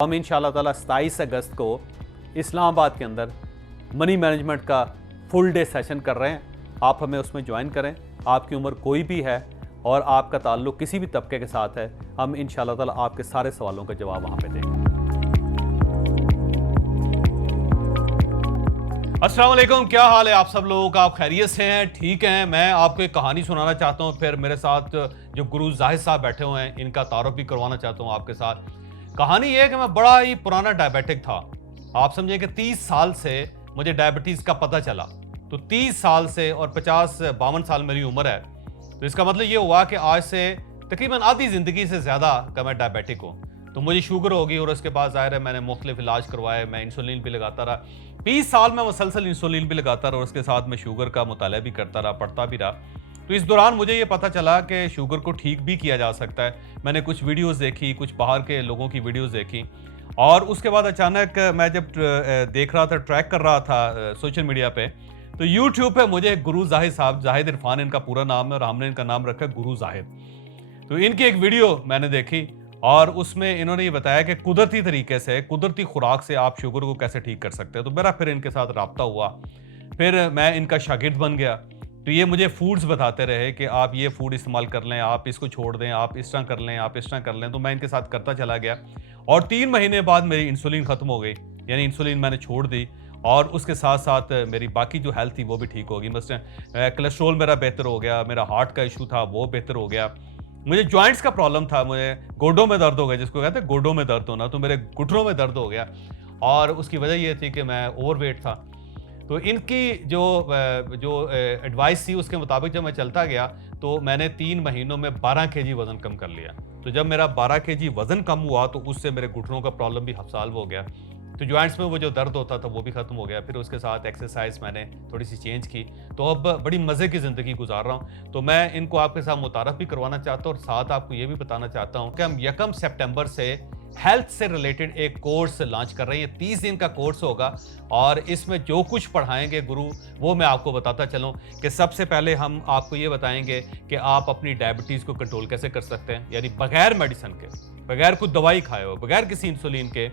हम इंशाल्लाह ताला 27 अगस्त को इस्लामाबाद के अंदर मनी मैनेजमेंट का फुल डे सेशन कर रहे हैं। आप हमें उसमें ज्वाइन करें। आपकी उम्र कोई भी है और आपका ताल्लुक़ किसी भी तबके के साथ है, हम इंशाल्लाह ताला आपके सारे सवालों का जवाब वहाँ पे देंगे। अस्सलाम वालेकुम, क्या हाल है आप सब लोगों का? आप खैरियत से हैं? ठीक हैं? मैं आपको एक कहानी सुनाना चाहता हूँ, फिर मेरे साथ जो गुरु जाहिद साहब बैठे हुए हैं इनका तारुफ भी करवाना चाहता हूँ आपके साथ। कहानी ये है कि मैं बड़ा ही पुराना डायबिटिक था। आप समझे कि 30 साल से मुझे डायबिटीज़ का पता चला, तो 30 साल से और 50-52 साल मेरी उम्र है, तो इसका मतलब ये हुआ कि आज से तकरीबन आधी ज़िंदगी से ज़्यादा का मैं डायबिटिक हूँ। तो मुझे शुगर होगी और उसके बाद ज़ाहिर है मैंने मुख्तलिफ इलाज करवाए, मैं इंसुलिन भी लगाता रहा। 20 साल में मुसलसल इंसुलिन भी लगाता रहा और उसके साथ मैं शुगर का मुताला भी करता रहा, पढ़ता भी रहा। तो इस दौरान मुझे ये पता चला कि शुगर को ठीक भी किया जा सकता है। मैंने कुछ वीडियोज़ देखी, कुछ बाहर के लोगों की वीडियोज़ देखी, और उसके बाद अचानक मैं जब देख रहा था, ट्रैक कर रहा था सोशल मीडिया पे, तो यूट्यूब पे मुझे गुरु जाहिद साहब, जाहिद इरफान इनका पूरा नाम है और हमने इनका नाम रखा गुरु जाहिद। तो इनकी एक वीडियो मैंने देखी और उसमें इन्होंने ये बताया कि कुदरती तरीके से, कुदरती खुराक से आप शुगर को कैसे ठीक कर सकते हैं। तो मेरा फिर इनके साथ रब्ता हुआ, फिर मैं इनका शागिर्द बन गया। तो ये मुझे फूड्स बताते रहे कि आप ये फूड इस्तेमाल कर लें, आप इसको छोड़ दें, आप इस तरह कर लें, आप इस तरह कर लें। तो मैं इनके साथ करता चला गया और 3 महीने बाद मेरी इंसुलिन ख़त्म हो गई, यानी इंसुलिन मैंने छोड़ दी और उसके साथ साथ मेरी बाकी जो हेल्थ थी वो भी ठीक होगी। मसलन कोलेस्ट्रॉल मेरा बेहतर हो गया, मेरा हार्ट का इशू था वो बेहतर हो गया, मुझे जॉइंट्स का प्रॉब्लम था, मुझे गोडों में दर्द हो गया, जिसको कहते हैं गोडों में दर्द होना, तो मेरे घुटनों में दर्द हो गया और उसकी वजह ये थी कि मैं ओवरवेट था। तो इनकी जो एडवाइस थी उसके मुताबिक जब मैं चलता गया तो मैंने 3 महीनों में 12 केजी वज़न कम कर लिया। तो जब मेरा 12 केजी वज़न कम हुआ तो उससे मेरे घुटनों का प्रॉब्लम भी सॉल्व हो गया। तो जॉइंट्स में वो जो दर्द होता था वो भी ख़त्म हो गया। फिर उसके साथ एक्सरसाइज मैंने थोड़ी सी चेंज की, तो अब बड़ी मज़े की ज़िंदगी गुजार रहा हूँ। तो मैं इनको आपके साथ मुतारफ़ भी करवाना चाहता हूँ और साथ आपको ये भी बताना चाहता हूँ कि हम 1 सितंबर से हेल्थ से रिलेटेड एक कोर्स लॉन्च कर रहे हैं। 30 दिन का कोर्स होगा और इसमें जो कुछ पढ़ाएंगे गुरु वो मैं आपको बताता चलूँ कि सबसे पहले हम आपको ये बताएंगे कि आप अपनी डायबिटीज़ को कंट्रोल कैसे कर सकते हैं, यानी बगैर मेडिसिन के, बगैर कुछ दवाई खाए हो, बगैर किसी इंसुलिन के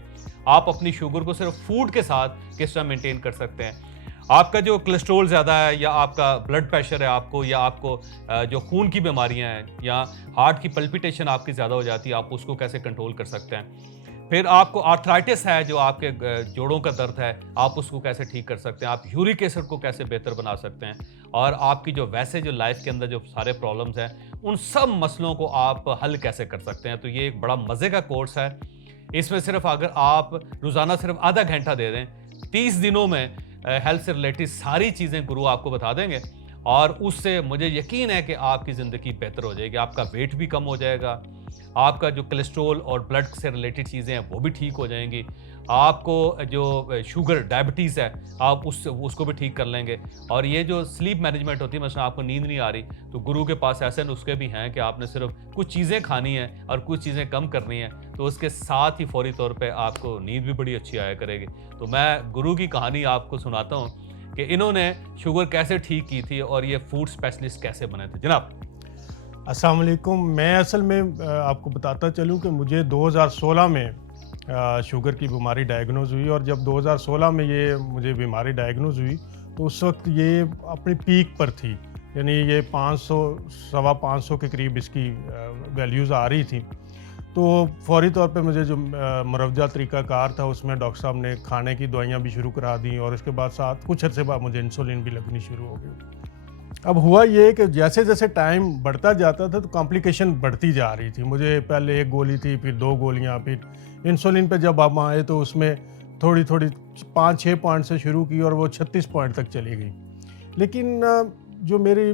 आप अपनी शुगर को सिर्फ फूड के साथ किस तरह मेंटेन कर सकते हैं। आपका जो कोलेस्ट्रॉल ज़्यादा है या आपका ब्लड प्रेशर है आपको, या आपको जो खून की बीमारियां हैं या हार्ट की पल्पिटेशन आपकी ज़्यादा हो जाती है, आप उसको कैसे कंट्रोल कर सकते हैं। फिर आपको आर्थराइटिस है, जो आपके जोड़ों का दर्द है, आप उसको कैसे ठीक कर सकते हैं। आप यूरिक एसिड को कैसे बेहतर बना सकते हैं, और आपकी जो वैसे जो लाइफ के अंदर जो सारे प्रॉब्लम्स हैं उन सब मसलों को आप हल कैसे कर सकते हैं। तो ये एक बड़ा मज़े का कोर्स है। इसमें सिर्फ अगर आप रोज़ाना सिर्फ आधा घंटा दे दें, 30 दिनों में हेल्थ से रिलेटेड सारी चीज़ें गुरु आपको बता देंगे और उससे मुझे यकीन है कि आपकी ज़िंदगी बेहतर हो जाएगी। आपका वेट भी कम हो जाएगा, आपका जो कोलेस्ट्रॉल और ब्लड से रिलेटेड चीज़ें हैं वो भी ठीक हो जाएंगी, आपको जो शुगर डायबिटीज़ है आप उसको भी ठीक कर लेंगे। और ये जो स्लीप मैनेजमेंट होती है, मतलब आपको नींद नहीं आ रही, तो गुरु के पास ऐसे नुस्खे भी हैं कि आपने सिर्फ कुछ चीज़ें खानी है और कुछ चीज़ें कम करनी है, तो उसके साथ ही फौरी तौर पे आपको नींद भी बड़ी अच्छी आया करेगी। तो मैं गुरु की कहानी आपको सुनाता हूँ कि इन्होंने शुगर कैसे ठीक की थी और ये फूड स्पेशलिस्ट कैसे बने थे। जनाब अस्सलाम वालेकुम। मैं असल में आपको बताता चलूँ कि मुझे 2016 में शुगर की बीमारी डायग्नोज़ हुई, और जब 2016 में ये मुझे बीमारी डायग्नोज़ हुई तो उस वक्त ये अपनी पीक पर थी, यानी ये 500 सवा 500 के करीब इसकी वैल्यूज़ आ रही थी। तो फौरी तौर पे मुझे जो मुरवजा तरीक़ाकार था उसमें डॉक्टर साहब ने खाने की दवाइयाँ भी शुरू करा दी, और उसके बाद साथ कुछ अर्से बाद मुझे इंसुलिन भी लगनी शुरू हो गई। अब हुआ ये कि जैसे जैसे टाइम बढ़ता जाता था तो कॉम्प्लिकेशन बढ़ती जा रही थी। मुझे पहले 1 गोली थी, फिर 2 गोलियां, फिर इंसुलिन पे जब हम आए तो उसमें थोड़ी थोड़ी 5-6 पॉइंट से शुरू की और वो 36 पॉइंट तक चली गई। लेकिन जो मेरी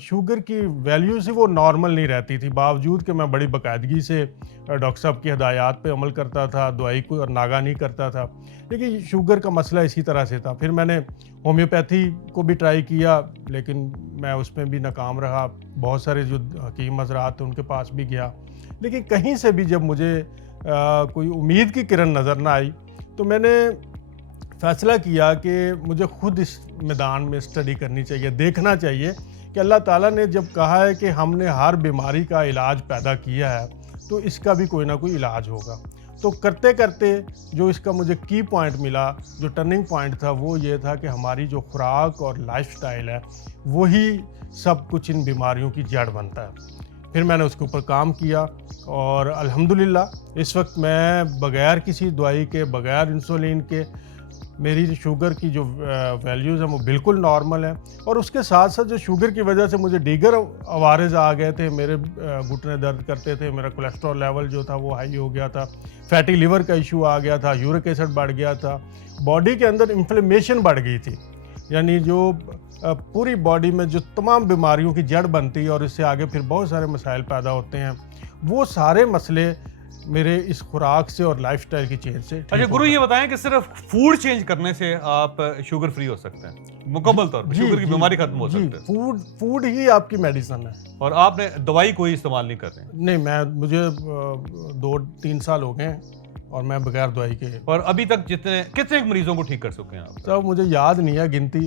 शुगर की वैल्यू थी वो नॉर्मल नहीं रहती थी, बावजूद कि मैं बड़ी बाकायदगी से डॉक्टर साहब की हिदायत पे अमल करता था, दवाई को नागा नहीं करता था। लेकिन शुगर का मसला इसी तरह से था। फिर मैंने होम्योपैथी को भी ट्राई किया, लेकिन मैं उसमें भी नाकाम रहा। बहुत सारे जो हकीम हज़रात थे उनके पास भी गया, लेकिन कहीं से भी जब मुझे कोई उम्मीद की किरण नज़र ना आई, तो मैंने फ़ैसला किया कि मुझे खुद इस मैदान में स्टडी करनी चाहिए, देखना चाहिए कि अल्लाह ताला ने जब कहा है कि हमने हर बीमारी का इलाज पैदा किया है तो इसका भी कोई ना कोई इलाज होगा। तो करते करते जो इसका मुझे की पॉइंट मिला, जो टर्निंग पॉइंट था, वो ये था कि हमारी जो खुराक और लाइफस्टाइल है वही सब कुछ इन बीमारियों की जड़ बनता है। फिर मैंने उसके ऊपर काम किया और अल्हम्दुलिल्लाह इस वक्त मैं बग़ैर किसी दवाई के, बग़ैर इंसुलिन के, मेरी शुगर की जो वैल्यूज़ हैं वो बिल्कुल नॉर्मल हैं। और उसके साथ साथ जो शुगर की वजह से मुझे दीगर अवारज़ आ गए थे, मेरे घुटने दर्द करते थे, मेरा कोलेस्ट्रॉल लेवल जो था वो हाई हो गया था, फैटी लिवर का इशू आ गया था, यूरिक एसिड बढ़ गया था, बॉडी के अंदर इन्फ्लेमेशन बढ़ गई थी, यानी जो पूरी बॉडी में जो तमाम बीमारियों की जड़ बनती है और इससे आगे फिर बहुत सारे मसाइल पैदा होते हैं, वो सारे मसले मेरे इस खुराक से और लाइफस्टाइल की चेंज से। अच्छा गुरु, ये बताएं कि सिर्फ फूड चेंज करने से आप शुगर फ्री हो सकते हैं, मुकम्मल तौर पर शुगर की बीमारी खत्म हो सकती है? फूड ही आपकी मेडिसिन है। और आपने दवाई कोई इस्तेमाल नहीं कर रहे? नहीं, मुझे 2-3 साल हो गए हैं और मैं बगैर दवाई के। और अभी तक कितने मरीजों को ठीक कर चुके हैं आप? सब मुझे याद नहीं है, गिनती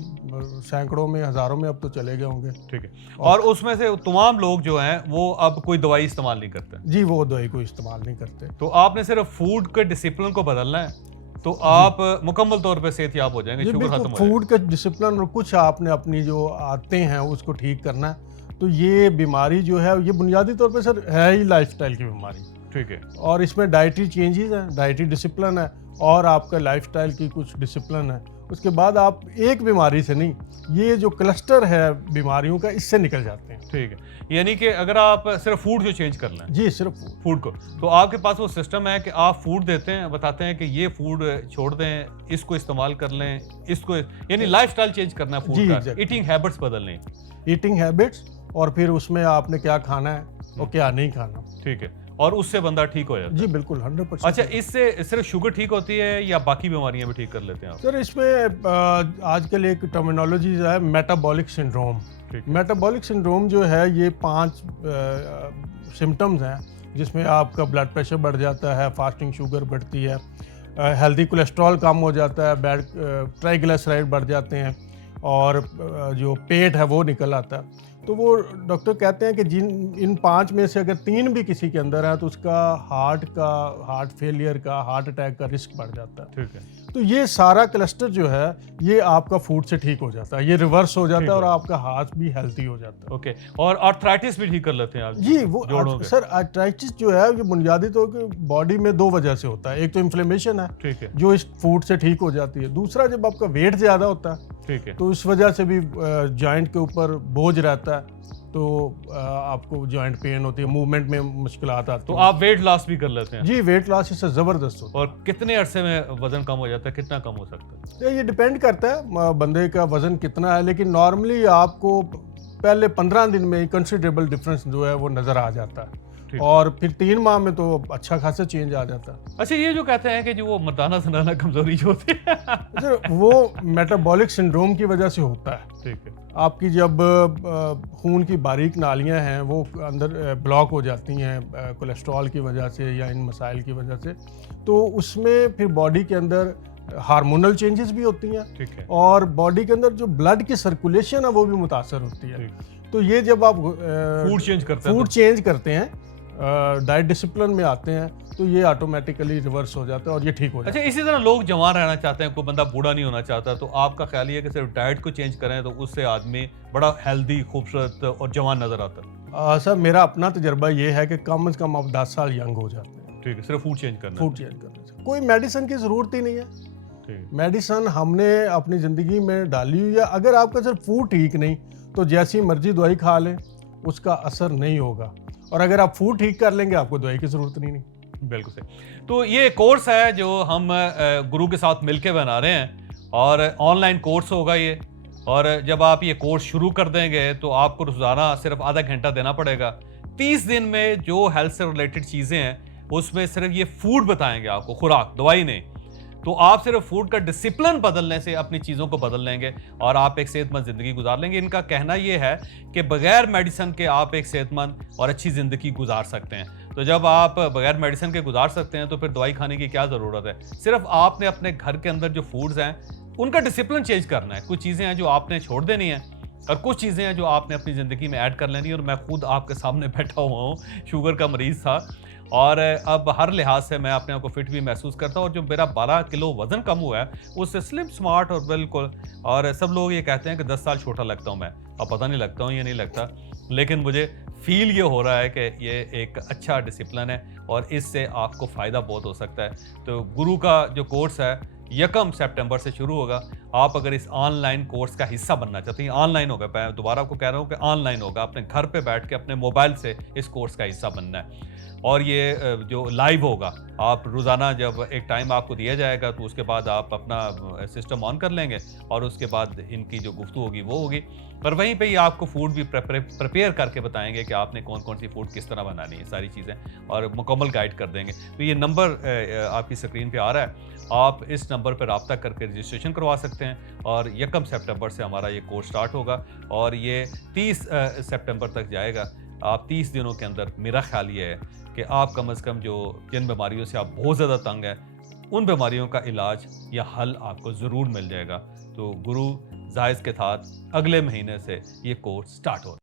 सैकड़ों में, हजारों में अब तो चले गए होंगे। ठीक है। और उसमें से तमाम लोग जो हैं वो अब कोई दवाई इस्तेमाल नहीं करते? जी, वो दवाई को इस्तेमाल नहीं करते। तो आपने सिर्फ फूड के डिसिप्लिन को बदलना है तो आप मुकम्मल तौर पे सेहतयाब हो जाएंगे, शुगर खत्म हो जाएगा। फूड का डिसिप्लिन और कुछ आपने अपनी जो आदतें हैं उसको ठीक करना है। तो ये बीमारी जो है ये बुनियादी तौर पे सर है ही लाइफस्टाइल की बीमारी। ठीक है। और इसमें डाइटरी चेंजेस हैं, डाइटरी डिसिप्लिन है और आपका लाइफस्टाइल की कुछ डिसिप्लिन है। उसके बाद आप एक बीमारी से नहीं, ये जो क्लस्टर है बीमारियों का, इससे निकल जाते हैं। ठीक है, यानी कि अगर आप सिर्फ फूड जो चेंज कर लें, जी सिर्फ फूड को, तो आपके पास वो सिस्टम है कि आप फूड देते हैं, बताते हैं कि ये फूड छोड़ दें, इसको इस्तेमाल कर लें, इसको, यानी लाइफस्टाइल चेंज करना है फूड का, ईटिंग हैबिट्स बदलने, ईटिंग हैबिट्स, और फिर उसमें आपने क्या खाना है और क्या नहीं खाना। ठीक है, और उससे बंदा ठीक हो जाता है? जी बिल्कुल, 100%। अच्छा, इससे सिर्फ शुगर ठीक होती है या बाकी बीमारियां भी ठीक कर लेते हैं आप? सर इसमें आजकल एक टर्मिनोलॉजी है मेटाबॉलिक सिंड्रोम। मेटाबॉलिक सिंड्रोम जो है ये 5 सिम्टम्स हैं जिसमें आपका ब्लड प्रेशर बढ़ जाता है, फास्टिंग शुगर बढ़ती है, हेल्दी कोलेस्ट्रॉल कम हो जाता है, बैड ट्राइग्लिसराइड बढ़ जाते हैं और जो पेट है वो निकल आता है। तो वो डॉक्टर कहते हैं कि इन 5 में से अगर 3 भी किसी के अंदर है तो उसका हार्ट फेलियर का, हार्ट अटैक का रिस्क बढ़ जाता है। ठीक है। तो ये सारा क्लस्टर जो है ये आपका फूड से ठीक हो जाता है, ये रिवर्स हो जाता है और आपका हार्ट भी हेल्थी हो जाता है। ओके, और आर्थराइटिस भी ठीक कर लेते हैं आप? जी, वो सर आर्थराइटिस जो है ये बुनियादी तौर पर बॉडी में 2 वजह से होता है। एक तो इन्फ्लेमेशन है, ठीक है, जो इस फूड से ठीक हो जाती है। दूसरा, जब आपका वेट ज़्यादा होता है, ठीक है, तो इस वजह से भी जॉइंट के ऊपर बोझ रहता है, तो आपको जॉइंट पेन होती है, मूवमेंट में मुश्किलात आती है। तो आप वेट लॉस भी कर लेते हैं? जी, वेट लॉस इससे ज़बरदस्त होता है। और कितने अरसे में वजन कम हो जाता है, कितना कम हो सकता है? ये डिपेंड करता है बंदे का वजन कितना है, लेकिन नॉर्मली आपको पहले 15 दिन में कंसिडरेबल डिफरेंस जो है वो नज़र आ जाता है और फिर 3 माह में तो अच्छा खासा चेंज आ जाता है। अच्छा, ये जो कहते हैं कि जो वो मर्दाना जनाना कमजोरी जो होती है सर वो मेटाबॉलिक सिंड्रोम की वजह से होता है। ठीक है, आपकी जब खून की बारीक नालियां हैं वो अंदर ब्लॉक हो जाती हैं कोलेस्ट्रॉल की वजह से या इन मसाइल की वजह से, तो उसमें फिर बॉडी के अंदर हार्मोनल चेंजेस भी होती हैं। ठीक है, और बॉडी के अंदर जो ब्लड की सर्कुलेशन है वो भी मुतासर होती है। तो ये जब आप फूड चेंज करते हैं, डाइट डिसिप्लिन में आते हैं, तो ये ऑटोमेटिकली रिवर्स हो जाता है और ये ठीक हो जाता है। अच्छा, इसी तरह लोग जवान रहना चाहते हैं, कोई बंदा बूढ़ा नहीं होना चाहता, तो आपका ख्याल ये है कि सिर्फ डाइट को चेंज करें तो उससे आदमी बड़ा हेल्दी, खूबसूरत और जवान नजर आता है? सर मेरा अपना तजर्बा ये है कि कम से कम आप 10 साल यंग हो जाते हैं। ठीक है, सिर्फ फूड चेंज करने से कोई मेडिसिन की ज़रूरत ही नहीं है। मेडिसिन हमने अपनी ज़िंदगी में डाली हुई है। अगर आपका सिर्फ फूड ठीक नहीं तो जैसी मर्जी दवाई खा लें, उसका असर नहीं होगा, और अगर आप फूड ठीक कर लेंगे आपको दवाई की ज़रूरत नहीं। बिल्कुल सही। तो ये कोर्स है जो हम गुरु के साथ मिलके बना रहे हैं और ऑनलाइन कोर्स होगा ये, और जब आप ये कोर्स शुरू कर देंगे तो आपको रोज़ाना सिर्फ आधा घंटा देना पड़ेगा। 30 दिन में जो हेल्थ से रिलेटेड चीज़ें हैं उसमें सिर्फ ये फूड बताएंगे आपको, खुराक, दवाई नहीं। तो आप सिर्फ फूड का डिसिप्लिन बदलने से अपनी चीज़ों को बदल लेंगे और आप एक सेहतमंद ज़िंदगी गुजार लेंगे। इनका कहना यह है कि बगैर मेडिसिन के आप एक सेहतमंद और अच्छी ज़िंदगी गुजार सकते हैं। तो जब आप बगैर मेडिसिन के गुजार सकते हैं तो फिर दवाई खाने की क्या ज़रूरत है? सिर्फ आपने अपने घर के अंदर जो फूड्स हैं उनका डिसिप्लिन चेंज करना है। कुछ चीज़ें हैं जो आपने छोड़ देनी है और कुछ चीज़ें हैं जो आपने अपनी ज़िंदगी में ऐड कर लेनी है। और मैं खुद आपके सामने बैठा हुआ हूँ, शुगर का मरीज़ था और अब हर लिहाज से मैं अपने आप को फिट भी महसूस करता हूँ और जो मेरा 12 किलो वज़न कम हुआ है, उससे स्लिम, स्मार्ट और बिल्कुल। और सब लोग ये कहते हैं कि 10 साल छोटा लगता हूँ मैं। अब पता नहीं लगता हूँ या नहीं लगता, लेकिन मुझे फ़ील ये हो रहा है कि ये एक अच्छा डिसिप्लिन है और इससे आपको फ़ायदा बहुत हो सकता है। तो गुरु का जो कोर्स है, 1 सितंबर से शुरू होगा। आप अगर इस ऑनलाइन कोर्स का हिस्सा बनना चाहते हैं, ऑनलाइन होगा, मैं दोबारा आपको कह रहा हूँ कि ऑनलाइन होगा, अपने घर पे बैठ के अपने मोबाइल से इस कोर्स का हिस्सा बनना है। और ये जो लाइव होगा, आप रोज़ाना जब एक टाइम आपको दिया जाएगा तो उसके बाद आप अपना सिस्टम ऑन कर लेंगे और उसके बाद इनकी जो गुफ्तगू होगी वो होगी। पर वहीं पे ही आपको फूड भी प्रिपेयर करके बताएँगे कि आपने कौन-कौन सी फूड किस तरह बनानी है, सारी चीज़ें, और मुकम्मल गाइड कर देंगे। तो ये नंबर आपकी स्क्रीन पे आ रहा है, आप इस नंबर पे राब्ता करके रजिस्ट्रेशन करवा सकते हैं और 1 सितंबर से हमारा ये कोर्स स्टार्ट होगा और ये 30 सितंबर तक जाएगा। आप 30 दिनों के अंदर, मेरा ख़्याल ये है कि आप कम से कम जो जिन बीमारियों से आप बहुत ज़्यादा तंग हैं, उन बीमारियों का इलाज या हल आपको ज़रूर मिल जाएगा। तो गुरु ज़ाहिद के साथ अगले महीने से ये कोर्स स्टार्ट हो